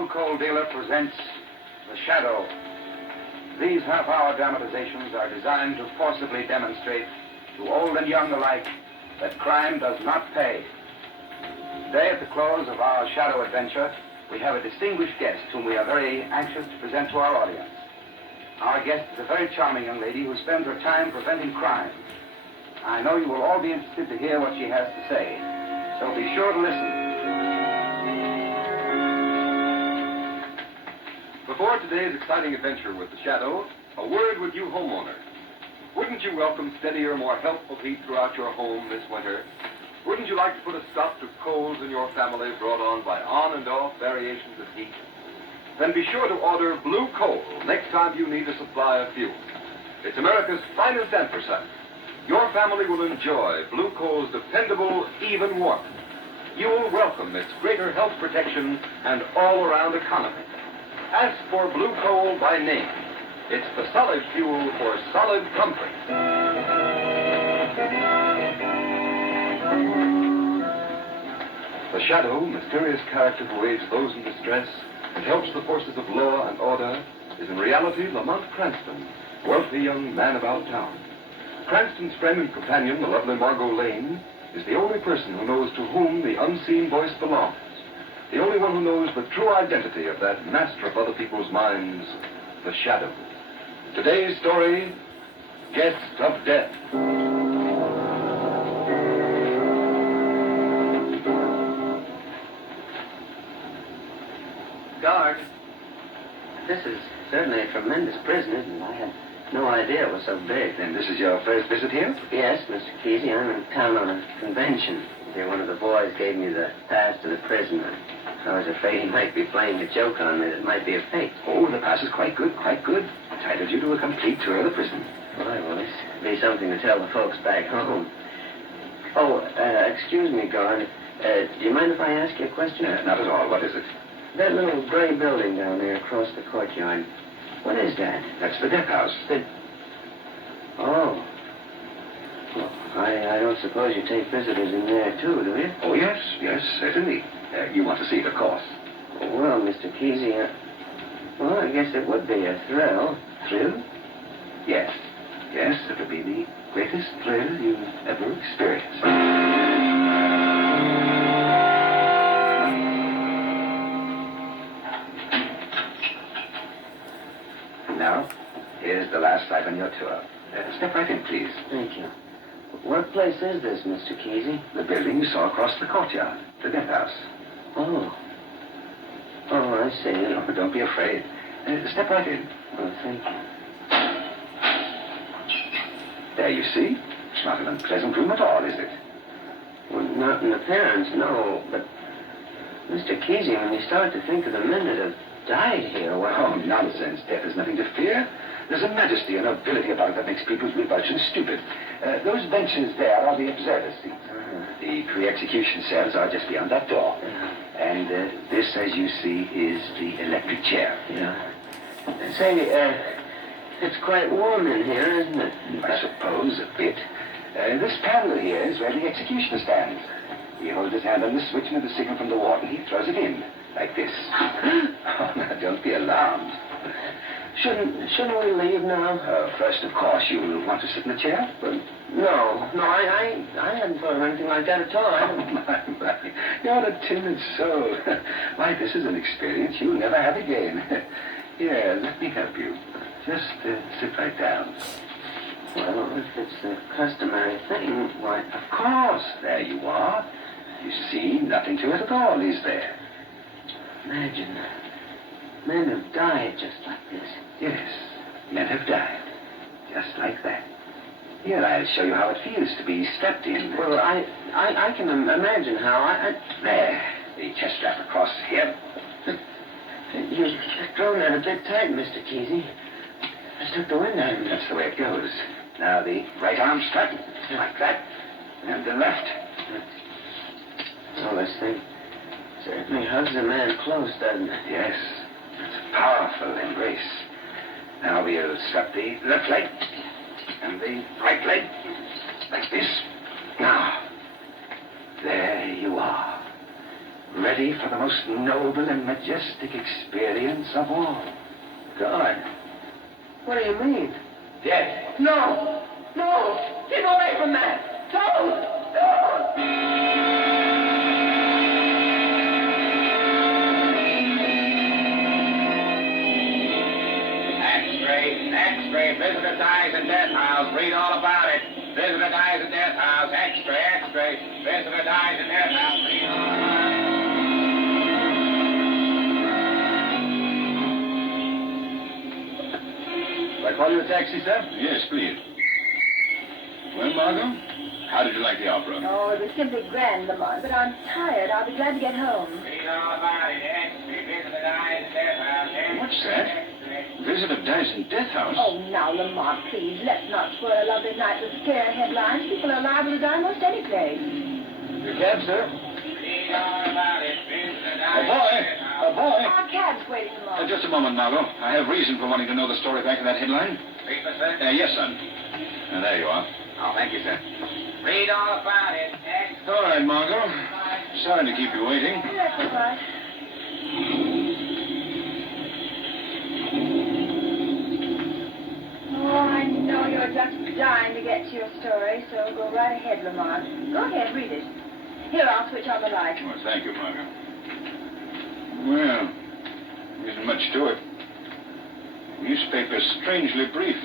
Blue Coal Dealer presents The Shadow. These half-hour dramatizations are designed to forcibly demonstrate to old and young alike that crime does not pay. Today, at the close of our Shadow adventure, we have a distinguished guest whom we are very anxious to present to our audience. Our guest is a very charming young lady who spends her time preventing crime. I know you will all be interested to hear what she has to say, so be sure to listen. Before today's exciting adventure with the Shadow, a word with you homeowner. Wouldn't you welcome steadier, more healthful heat throughout your home this winter? Wouldn't you like to put a stop to colds in your family brought on by on and off variations of heat? Then be sure to order Blue Coal next time you need a supply of fuel. It's America's finest anthracite. Your family will enjoy Blue Coal's dependable, even warmth. You'll welcome its greater health protection and all-around economy. Ask for Blue Coal by name. It's the solid fuel for solid comfort. The Shadow, mysterious character who aids those in distress and helps the forces of law and order, is in reality Lamont Cranston, wealthy young man about town. Cranston's friend and companion, the lovely Margot Lane, is the only person who knows to whom the unseen voice belongs. The only one who knows the true identity of that master of other people's minds, the Shadow. Today's story, Guest of Death. Guard, this is certainly a tremendous prison, isn't it? I had no idea it was so big. And this is your first visit here? Yes, Mr. Kesey, I'm in town on a convention. One of the boys gave me the pass to the prison. I was afraid he might be playing a joke on me. It might be a fake. Oh, the pass is quite good, quite good. Entitled you to a complete tour of the prison. Well, this be something to tell the folks back home. Oh, excuse me, guard. Do you mind if I ask you a question? Not at all. What is it? That little gray building down there across the courtyard. What is that? That's the death house. Oh. Well, I don't suppose you take visitors in there, too, do you? Oh, yes, certainly. You want to see it, of course. Well, Mr. Kesey, well, I guess it would be a thrill. Thrill? Yes, it would be the greatest thrill you've ever experienced. Now, here's the last sight on your tour. Step right in, please. Thank you. What place is this, Mr. Kesey? The building you saw across the courtyard, the death house. Oh, I see. Oh, don't be afraid. Step right in. Oh, thank you. There, you see. It's not an unpleasant room at all, is it? Well, not in appearance, no. But, Mr. Kesey, when you start to think of the men that have died here, well... Oh, nonsense. Death is nothing to fear. There's a majesty and nobility about it that makes people revulsion stupid. Those benches there are the observer's seats. The pre-execution cells are just beyond that door. And this, as you see, is the electric chair. Yeah. Say, it's quite warm in here, isn't it? I suppose, a bit. This panel here is where the executioner stands. He holds his hand on the switch, and at the signal from the warden, he throws it in, like this. Oh, now, don't be alarmed. Shouldn't we leave now? First, of course, you'll want to sit in the chair? But no, I hadn't thought of anything like that at all. Oh, my. You're a timid soul. Why, this is an experience you'll never have again. Here, let me help you. Just sit right down. Well, if it's the customary thing, why... Of course, there you are. You see, nothing to it at all, is there? Imagine, men have died just like this. Yes, men have died. Just like that. Here, I'll show you how it feels to be strapped in. Well, I can imagine how. There, the chest strap across here. You've thrown that a bit tight, Mr. Kesey. Just took the wind out of me. That's the way it goes. Now, the right arm strap, like that. And the left. Oh, this thing certainly hugs a man close, doesn't it? Yes, it's a powerful embrace. Now we'll strap the left leg and the right leg, like this. Now, there you are. ready for the most noble and majestic experience of all. God. What do you mean? Death. No! No! Keep away from that! Don't! X-ray, visitor dies in death house. Read all about it. Visitor dies in death house. X-ray, visitor dies in death house. Read all about it. Shall I call you a taxi, sir? Yes, please. Well, Margot, how did you like the opera? Oh, it was simply grand, Lamont, but I'm tired. I'll be glad to get home. Read all about it. X-ray, visitor dies in death house. What's that? Visitor dies in death house? Oh, now, Lamont, please, let's not spoil a lovely night with scare headlines. People are liable to die most any place. Your cab, sir? Read all about it. Visitor dies A boy! in death house. A boy! Our cab's waiting, Lamont. Just a moment, Margot. I have reason for wanting to know the story back of that headline. Paper, sir? Yes, son. There you are. Oh, thank you, sir. Read all about it. X-ray. All right, Margot. Sorry to keep you waiting. That's all right. Oh, I know you're just dying to get to your story, so go right ahead, Lamont. Go ahead, read it. Here, I'll switch on the light. Well, thank you, Margot. Well, isn't much to it. Newspaper's strangely brief.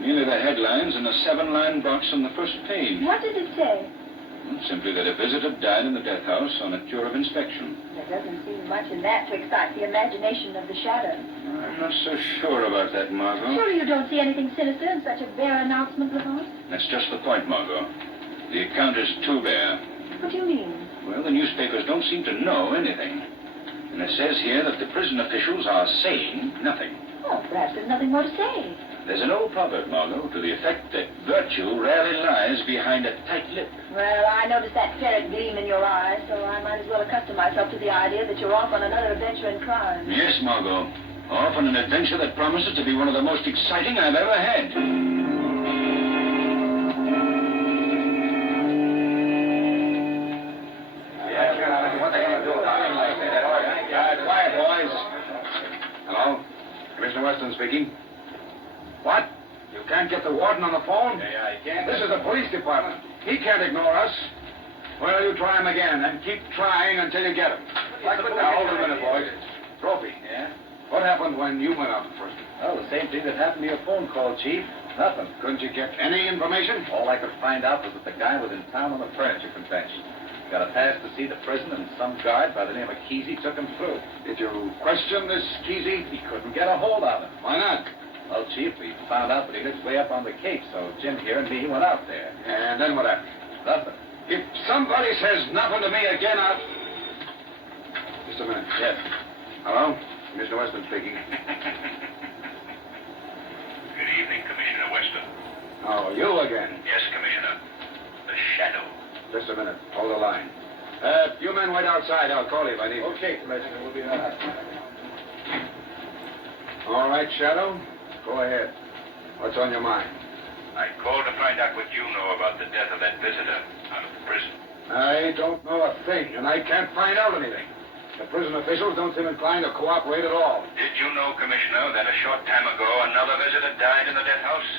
Merely the headlines and a 7-line box on the first page. What did it say? Simply that a visitor died in the death house on a tour of inspection. There doesn't seem much in that to excite the imagination of the shadow. I'm not so sure about that, Margot. Surely you don't see anything sinister in such a bare announcement, Lamont? That's just the point, Margot. The account is too bare. What do you mean? Well, the newspapers don't seem to know anything. And it says here that the prison officials are saying nothing. Oh, perhaps there's nothing more to say. There's an old proverb, Margot, to the effect that virtue rarely lies behind a tight lip. Well, I noticed that ferret gleam in your eyes, so I might as well accustom myself to the idea that you're off on another adventure in crime. Yes, Margot. Off on an adventure that promises to be one of the most exciting I've ever had. Quiet, boys. Hello? Commissioner Weston speaking. What? You can't get the warden on the phone? Yeah, I can. This is the police department. He can't ignore us. Well, you try him again, and keep trying until you get him. Now, hold a minute, boys. Trophy. Yeah? What happened when you went out first? Well, the same thing that happened to your phone call, Chief. Nothing. Couldn't you get any information? All I could find out was that the guy was in town on the furniture convention. Got a pass to see the prison, and some guard by the name of Kesey took him through. Did you question this Kesey? He couldn't get a hold of him. Why not? Well, Chief, we found out that he lives way up on the Cape, so Jim here and me went out there. And then what happened? Nothing. If somebody says nothing to me again, I'll... Just a minute. Yes. Hello? Commissioner Weston speaking. Good evening, Commissioner Weston. Oh, you again. Yes, Commissioner. The Shadow. Just a minute. Hold the line. You men wait outside. I'll call you if I need you. Okay, Commissioner, we'll be right. All right, Shadow. Go ahead. What's on your mind? I called to find out what you know about the death of that visitor out of the prison. I don't know a thing, and I can't find out anything. The prison officials don't seem inclined to cooperate at all. Did you know, Commissioner, that a short time ago another visitor died in the death house?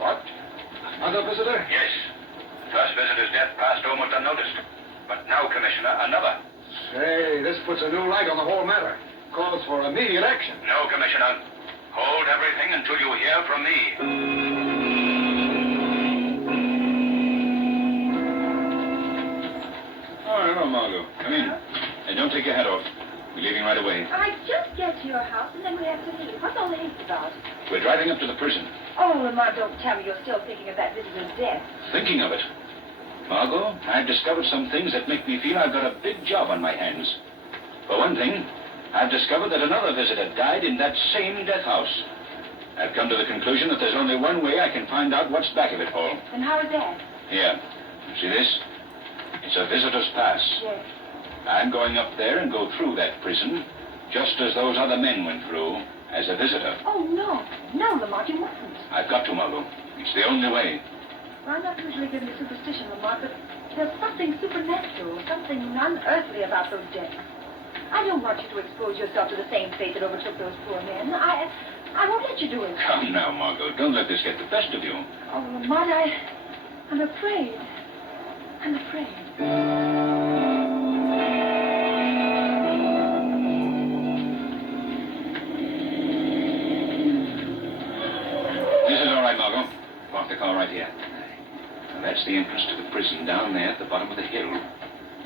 What? Another visitor? Yes. The first visitor's death passed almost unnoticed. But now, Commissioner, another. Say, this puts a new light on the whole matter. Calls for immediate action. No, Commissioner. Hold everything until you hear from me. Oh, hello, Margot. Come in. And don't take your hat off. We're leaving right away. I just get to your house, and then we have to leave. What's all the haste about? We're driving up to the prison. Oh, Lamont, don't tell me you're still thinking of that visitor's death. Thinking of it. Margot, I've discovered some things that make me feel I've got a big job on my hands. For one thing, I've discovered that another visitor died in that same death house. I've come to the conclusion that there's only one way I can find out what's back of it, Paul. And how is that? Here. See this? It's a visitor's pass. Yes. I'm going up there and go through that prison, just as those other men went through, as a visitor. Oh, no. No, Lamont, you mustn't. I've got to, Margot. It's the only way. I'm not usually given to superstition, Lamont, but There's something supernatural, something unearthly about those deaths. I don't want you to expose yourself to the same fate that overtook those poor men. I won't let you do it. Come now, Margot. Don't let this get the best of you. Oh, Lamont, I'm afraid. I'm afraid. This is all right, Margot. Park the car right here. Now, that's the entrance to the prison down there at the bottom of the hill.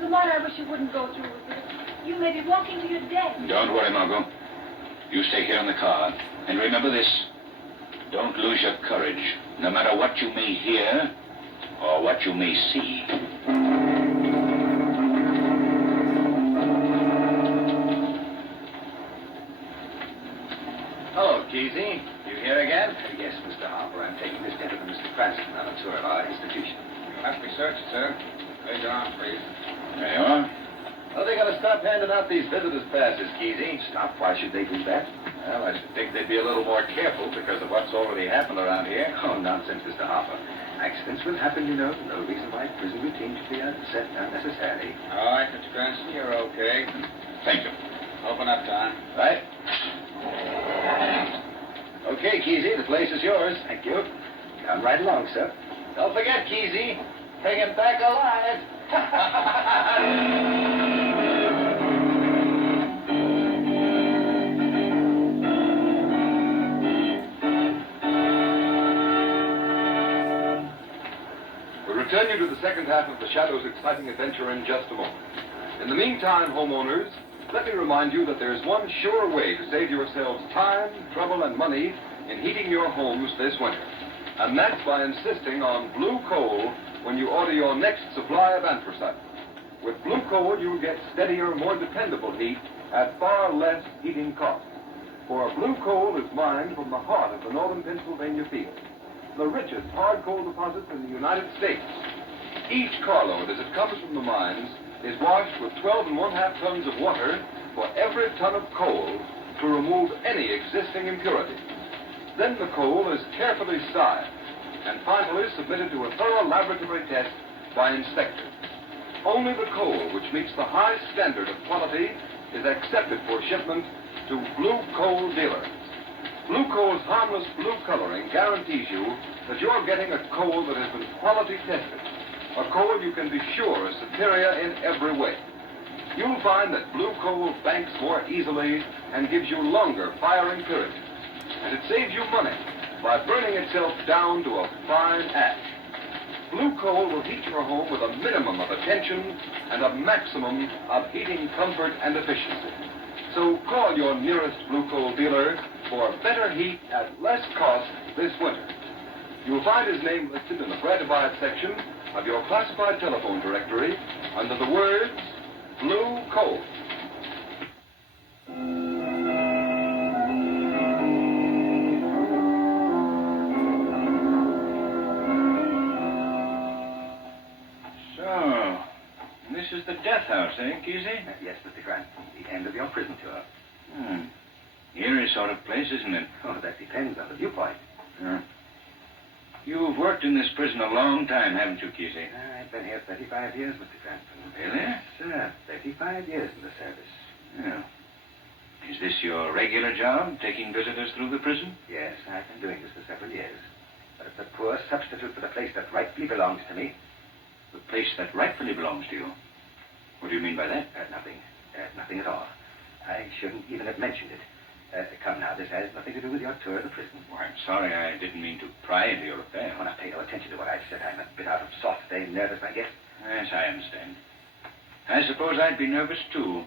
Lamont, I wish you wouldn't go through with it. You may be walking to your death. Don't worry, Margot. You stay here in the car. And remember this. Don't lose your courage, no matter what you may hear or what you may see. Hello, Kesey. You here again? Yes, Mr. Harper. I'm taking this gentleman, Mr. Cranston, on a tour of our institution. You must be searched, sir. Raise your arms, please. There you are. Well, they got to stop handing out these visitors' passes, Kesey. Stop. Why should they do that? Well, I should think they'd be a little more careful because of what's already happened around here. Oh, nonsense, Mr. Harper. Accidents will happen, you know. No reason why prison routine should be upset unnecessarily. All right, Mr. Cranston, you're okay. Thank you. Open up, Don. Right? Okay, Kesey, the place is yours. Thank you. Come right along, sir. Don't forget, Kesey. Bring him back alive. We'll return you to the second half of the Shadow's exciting adventure in just a moment. In the meantime, homeowners, let me remind you that there's one sure way to save yourselves time, trouble, and money in heating your homes this winter. And that's by insisting on blue coal when you order your next supply of anthracite. With blue coal, you'll get steadier, more dependable heat at far less heating cost. For blue coal is mined from the heart of the northern Pennsylvania field, the richest hard coal deposits in the United States. Each carload, as it comes from the mines, is washed with 12½ tons of water for every ton of coal to remove any existing impurities. Then the coal is carefully styled and finally submitted to a thorough laboratory test by inspectors. Only the coal which meets the high standard of quality is accepted for shipment to Blue Coal dealers. Blue Coal's harmless blue coloring guarantees you that you're getting a coal that has been quality tested, a coal you can be sure is superior in every way. You'll find that blue coal banks more easily and gives you longer firing periods. And it saves you money by burning itself down to a fine ash. Blue coal will heat your home with a minimum of attention and a maximum of heating comfort and efficiency. So call your nearest blue coal dealer for better heat at less cost this winter. You'll find his name listed in the gratified section of your classified telephone directory under the words Blue Coal. So, this is the death house, eh, Kesey? Yes, Mr. Cranston. The end of your prison tour. Eerie sort of place, isn't it? Oh, that depends on the viewpoint. You've worked in this prison a long time, haven't you, Kesey? I've been here 35 years, Mr. Cranston. Really? Sir, 35 years in the service. Yeah. Is this your regular job, taking visitors through the prison? Yes, I've been doing this for several years. But it's a poor substitute for the place that rightfully belongs to me. The place that rightfully belongs to you? What do you mean by that? Nothing. Nothing at all. I shouldn't even have mentioned it. Come now, this has nothing to do with your tour of the prison. Well, I'm sorry, I didn't mean to pry into your affair. Oh, now pay no attention to what I've said. I'm a bit out of sorts today, nervous, I guess. Yes, I understand. I suppose I'd be nervous, too,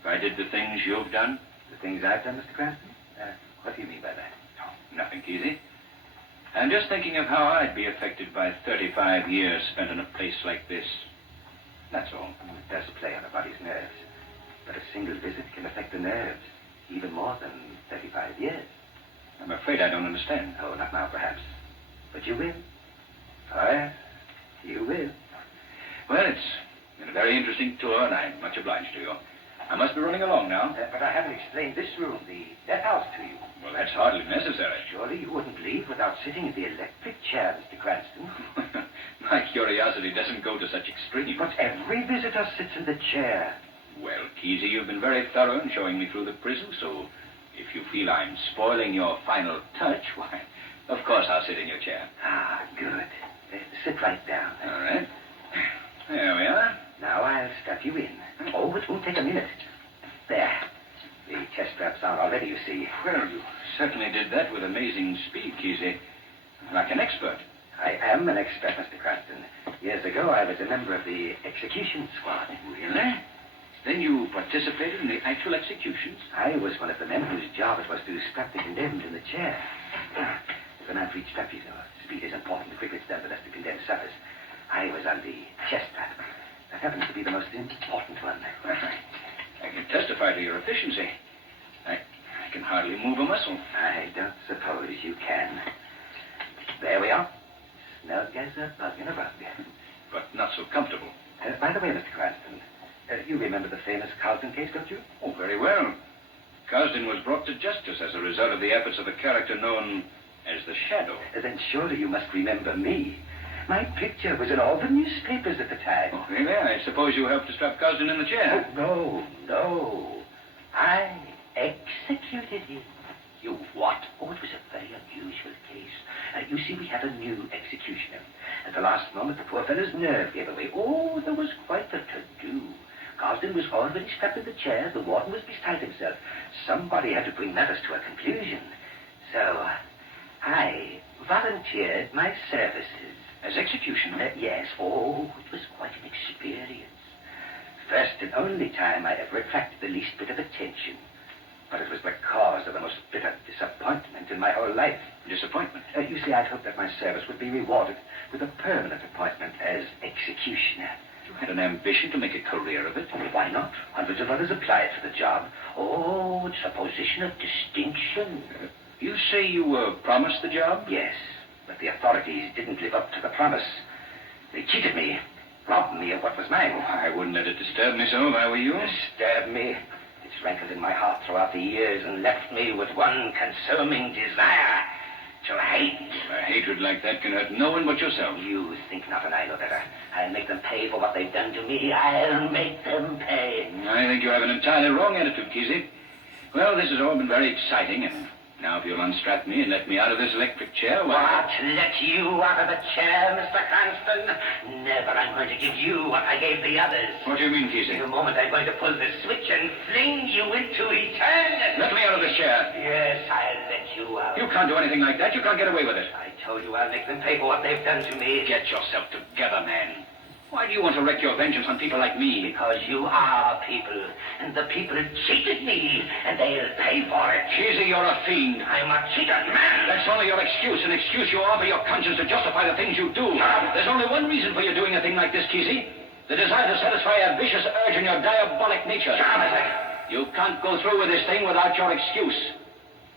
if I did the things you've done. The things I've done, Mr. Cranston? What do you mean by that? Oh, nothing, Kesey. I'm just thinking of how I'd be affected by 35 years spent in a place like this. That's all. It does play on a body's nerves. But a single visit can affect the nerves even more than 35 years. I'm afraid I don't understand. Oh, not now, perhaps. But you will. Oh, yes, you will. Well, it's been a very interesting tour, and I'm much obliged to you. I must be running along now. But I haven't explained this room, the death house, to you. Well, that's hardly necessary. Surely you wouldn't leave without sitting in the electric chair, Mr. Cranston. My curiosity doesn't go to such extremes. But every visitor sits in the chair. Well, Kesey, you've been very thorough in showing me through the prison, so if you feel I'm spoiling your final touch, why, of course I'll sit in your chair. Ah, good. Sit right down. All right. There we are. Now I'll strap you in. Oh, it won't take a minute. There. The chest straps are already, you see. Well, you certainly did that with amazing speed, Kesey. Like an expert. I am an expert, Mr. Cranston. Years ago, I was a member of the execution squad. Really? Then you participated in the actual executions? I was one of the men whose job it was to strap the condemned in the chair. The man for each strap, you know. Speed is important. The quicker it's done, the less the condemned suffers. I was on the chest strap. That happens to be the most important one. I can testify to your efficiency. I can hardly move a muscle. I don't suppose you can. There we are. Snug as a bug in a rug. But not so comfortable. By the way, Mr. Cranston, you remember the famous Carlton case, don't you? Oh, very well. Carsden was brought to justice as a result of the efforts of a character known as the Shadow. Then surely you must remember me. My picture was in all the newspapers at the time. Oh, really? I suppose you helped to strap Carsden in the chair. Oh, no. I executed him. You what? Oh, it was a very unusual case. You see, we had a new executioner. At the last moment, the poor fellow's nerve gave away. Oh, there was quite a to-do. Carsden was already strapped in the chair. The warden was beside himself. Somebody had to bring matters to a conclusion. So, I volunteered my services. As executioner? Yes. Oh, it was quite an experience. First and only time I ever attracted the least bit of attention. But it was the cause of the most bitter disappointment in my whole life. Disappointment? You see, I'd hoped that my service would be rewarded with a permanent appointment as executioner. You had an ambition to make a career of it? Well, why not? Hundreds of others applied for the job. Oh, it's a position of distinction. You say you were promised the job? Yes, but the authorities didn't live up to the promise. They cheated me, robbed me of what was mine. Oh, I wouldn't let it disturb me so if I were you. Disturb me? It's rankled in my heart throughout the years and left me with one consuming desire to hate. A hatred like that can hurt no one but yourself. You think not, and I know better. I'll make them pay for what they've done to me. I'll make them pay. I think you have an entirely wrong attitude, Kesey. Well, this has all been very exciting, and now if you'll unstrap me and let me out of this electric chair, What? Let you out of the chair, Mr. Cranston? Never. I'm going to give you what I gave the others. What do you mean, Kesey? In a moment, I'm going to pull the switch and fling you into eternity. Let me out of this chair. Yes, I'll let you out. You can't do anything like that. You can't get away with it. I told you I'll make them pay for what they've done to me. Get yourself together, man. Why do you want to wreak your vengeance on people like me? Because you are people, and the people cheated me, and they'll pay for it. Kesey, you're a fiend. I'm a cheated man. That's only your excuse, an excuse you offer your conscience to justify the things you do. Shut up. There's only one reason for you doing a thing like this, Kesey. The desire to satisfy a vicious urge in your diabolic nature. Shut up, I say. You can't go through with this thing without your excuse.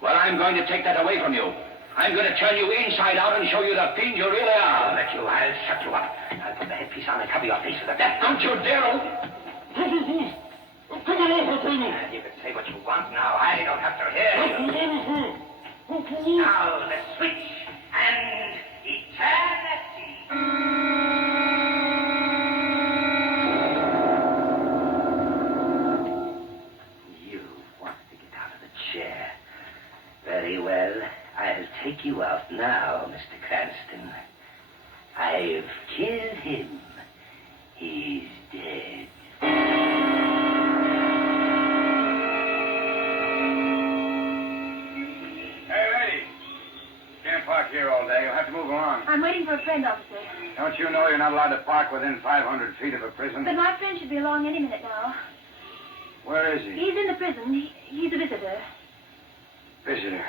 Well, I'm going to take that away from you. I'm going to turn you inside out and show you the fiend you really I'll are. let you. I'll shut you up. I'll put the headpiece on and cover your face with a death. Don't you dare! You can say what you want now. I don't have to hear you. Now, the switch and eternity. You want to get out of the chair. Very well. I'll take you out now, Mr. Cranston. I've killed him. He's dead. Hey, lady. Can't park here all day. You'll have to move along. I'm waiting for a friend, officer. Don't you know you're not allowed to park within 500 feet of a prison? But my friend should be along any minute now. Where is he? He's in the prison. He's a visitor. Visitor.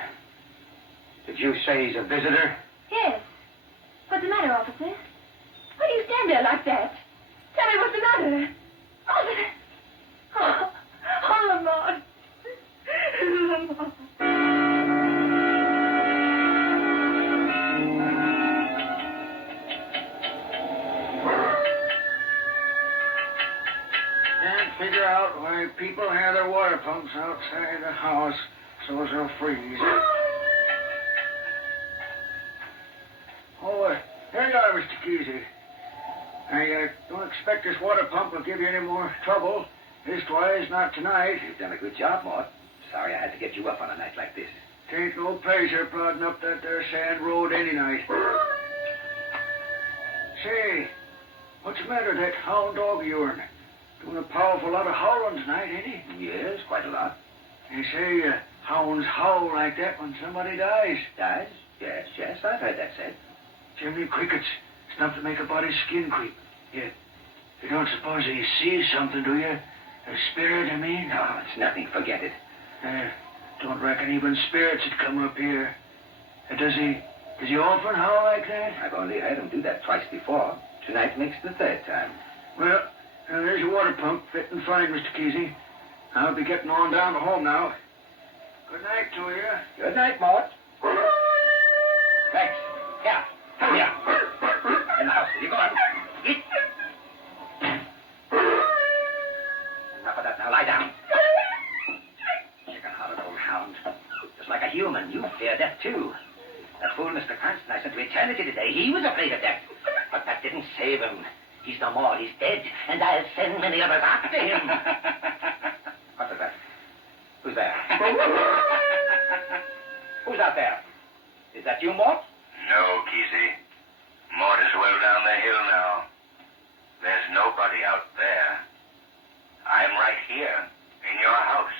Did you say he's a visitor? Yes. What's the matter, officer? Why do you stand there like that? Tell me what's the matter. Oh, Lamont. Lamont. Can't figure out why people have their water pumps outside the house so they'll freeze. Oh, here you are, Mr. Kesey. I don't expect this water pump will give you any more trouble. Leastwise, not tonight. You've done a good job, Mort. Sorry I had to get you up on a night like this. Tain't no pleasure plodding up that there sand road any night. Say, what's the matter with that hound dog of yourn? Doing a powerful lot of howling tonight, ain't he? Yes, quite a lot. They say hounds howl like that when somebody dies. Dies? Yes, I've heard that said. Chimney crickets. It's enough to make a body's skin creep. You don't suppose he sees something, do you? A spirit, I mean? No, it's nothing. Forget it. Don't reckon even spirits would come up here. Does he often howl like that? I've only heard him do that twice before. Tonight makes the third time. Well, there's your water pump, fitting fine, Mr. Kesey. I'll be getting on down to home now. Good night to you. Good night, Mort. Rex, here. Come here. In the house. You go on. Get. Enough of that now. Lie down. Chicken-hearted old hound. Just like a human, you fear death, too. That fool Mr. Cranston I sent to eternity today, he was afraid of death. But that didn't save him. He's no more. He's dead. And I'll send many others after him. What's that? Who's there? Who's out there? Is that you, Mort? No, Kesey. Mort is well down the hill now. There's nobody out there. I'm right here, in your house.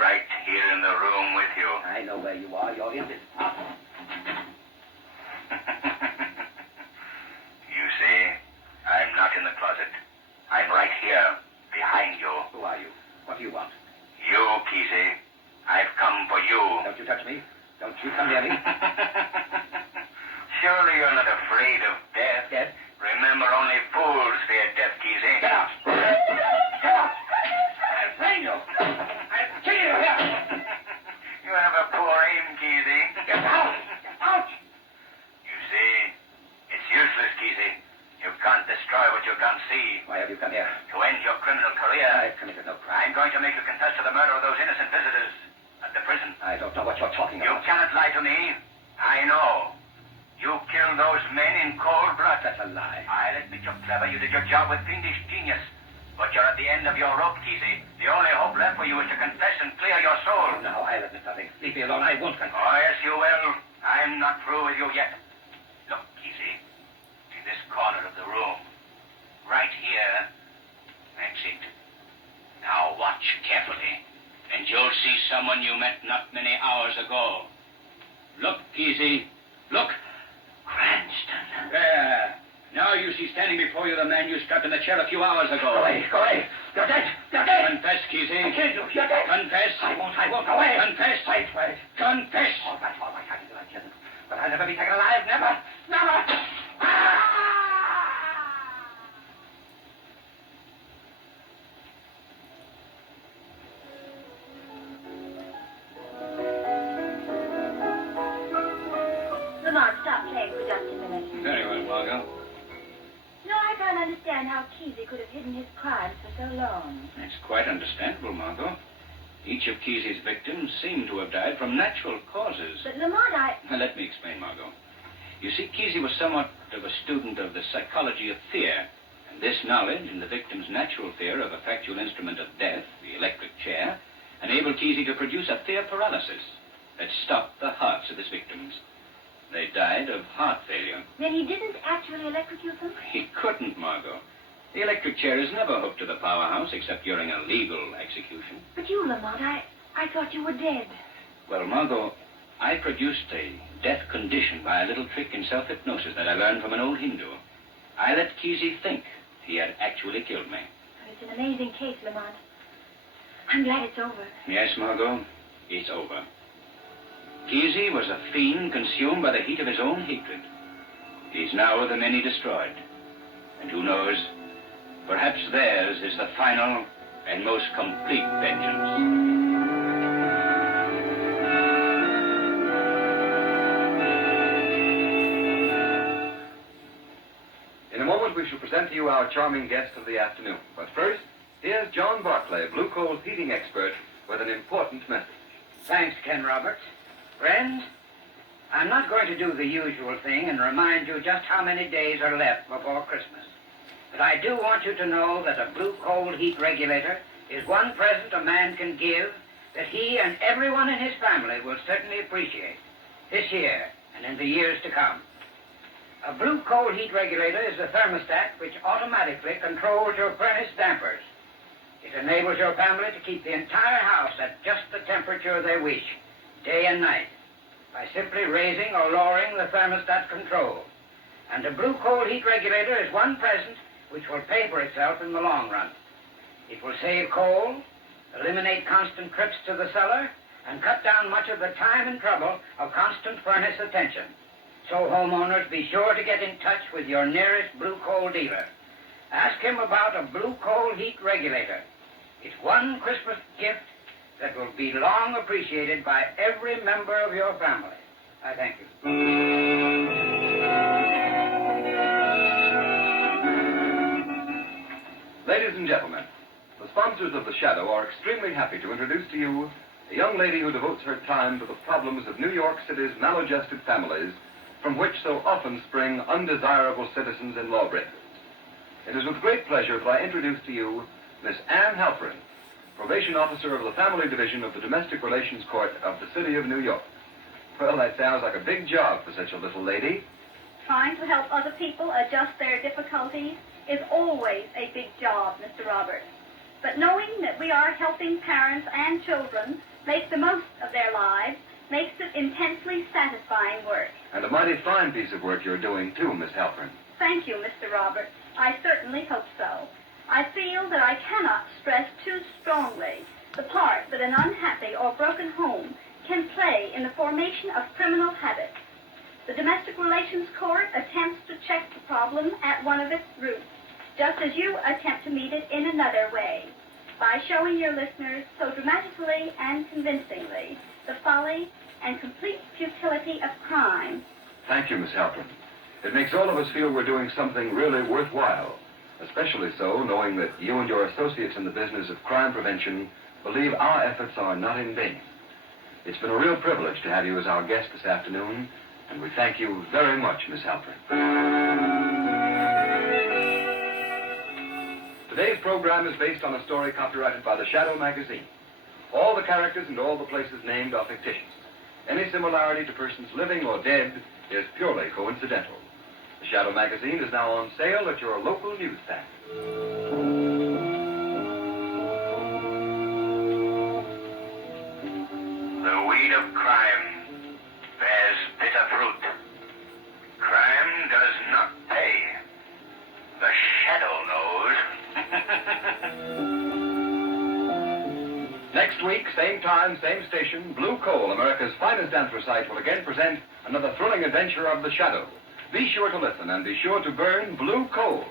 Right here in the room with you. I know where you are. You're in this house. You see, I'm not in the closet. I'm right here, behind you. Who are you? What do you want? You, Kesey. I've come for you. Don't you touch me. Don't you come near me. Surely you're not afraid of death. Death? Remember, only fools fear death, Kesey. Get out. Get out. I'll frame you. I'll kill you here. You have a poor aim, Kesey. Get out. Get out. You see, it's useless, Kesey. You can't destroy what you can't see. Why have you come here? To end your criminal career. I've committed no crime. I'm going to make you confess to the murder of those innocent visitors at the prison. I don't know what you're talking You about. cannot lie to me. I know. You killed those men in cold blood. That's a lie. I'll admit you're clever. You did your job with fiendish genius. But you're at the end of your rope, Kesey. The only hope left for you is to confess and clear your soul. No, I'll admit nothing. Leave me alone. I won't confess. Oh, yes, you will. I'm not through with you yet. Look, Kesey. In this corner of the room. Right here. That's it. Now watch carefully. And you'll see someone you met not many hours ago. Look, Kesey. Look. Cranston. There. Now you see standing before you the man you strapped in the chair a few hours ago. Go away. Go away. You're dead. You're dead. Confess, Kesey. I killed you. You're dead. Confess. I won't. Go away. Confess. Wait. Confess. All right. I can do that, Kevin. But I'll never be taken alive. Never. Ah! Lamont, stop playing for just a minute. Very well, Margot. No, I can't understand how Kesey could have hidden his crimes for so long. It's quite understandable, Margot. Each of Kesey's victims seemed to have died from natural causes. But Lamont, Now, let me explain, Margot. You see, Kesey was somewhat of a student of the psychology of fear. And this knowledge and the victim's natural fear of a factual instrument of death, the electric chair, enabled Kesey to produce a fear paralysis that stopped the hearts of his victims. They died of heart failure. Then he didn't actually electrocute them? He couldn't, Margot. The electric chair is never hooked to the powerhouse except during a legal execution. But you, Lamont, I thought you were dead. Well, Margot, I produced a death condition by a little trick in self-hypnosis that I learned from an old Hindu. I let Kesey think he had actually killed me. Well, it's an amazing case, Lamont. I'm glad it's over. Yes, Margot, it's over. Kesey was a fiend consumed by the heat of his own hatred. He's now the many destroyed. And who knows, perhaps theirs is the final and most complete vengeance. In a moment, we shall present to you our charming guest of the afternoon. But first, here's John Barclay, Blue Coal's heating expert, with an important message. Thanks, Ken Roberts. Friends, I'm not going to do the usual thing and remind you just how many days are left before Christmas. But I do want you to know that a blue coal heat regulator is one present a man can give that he and everyone in his family will certainly appreciate this year and in the years to come. A blue coal heat regulator is a thermostat which automatically controls your furnace dampers. It enables your family to keep the entire house at just the temperature they wish, day and night, by simply raising or lowering the thermostat control. And a blue coal heat regulator is one present which will pay for itself in the long run. It will save coal, eliminate constant trips to the cellar, and cut down much of the time and trouble of constant furnace attention. So homeowners, be sure to get in touch with your nearest blue coal dealer. Ask him about a blue coal heat regulator. It's one Christmas gift that will be long appreciated by every member of your family. I thank you. Ladies and gentlemen, the sponsors of The Shadow are extremely happy to introduce to you a young lady who devotes her time to the problems of New York City's maladjusted families, from which so often spring undesirable citizens and lawbreakers. It is with great pleasure that I introduce to you Miss Anne Halperin, Probation Officer of the Family Division of the Domestic Relations Court of the City of New York. Well, that sounds like a big job for such a little lady. Trying to help other people adjust their difficulties is always a big job, Mr. Roberts. But knowing that we are helping parents and children make the most of their lives makes it intensely satisfying work. And a mighty fine piece of work you're doing, too, Miss Halperin. Thank you, Mr. Roberts. I certainly hope so. I feel that I cannot stress too strongly the part that an unhappy or broken home can play in the formation of criminal habits. The Domestic Relations Court attempts to check the problem at one of its roots, just as you attempt to meet it in another way, by showing your listeners so dramatically and convincingly the folly and complete futility of crime. Thank you, Miss Halperin. It makes all of us feel we're doing something really worthwhile, especially so knowing that you and your associates in the business of crime prevention believe our efforts are not in vain. It's been a real privilege to have you as our guest this afternoon, and we thank you very much, Miss Halperin. Today's program is based on a story copyrighted by The Shadow magazine. All the characters and all the places named are fictitious. Any similarity to persons living or dead is purely coincidental. The Shadow magazine is now on sale at your local newsstand. The weed of crime bears bitter fruit. Crime does not pay. The Shadow knows. Next week, same time, same station, Blue Coal, America's finest anthracite, will again present another thrilling adventure of The Shadow. Be sure to listen and be sure to burn blue coal.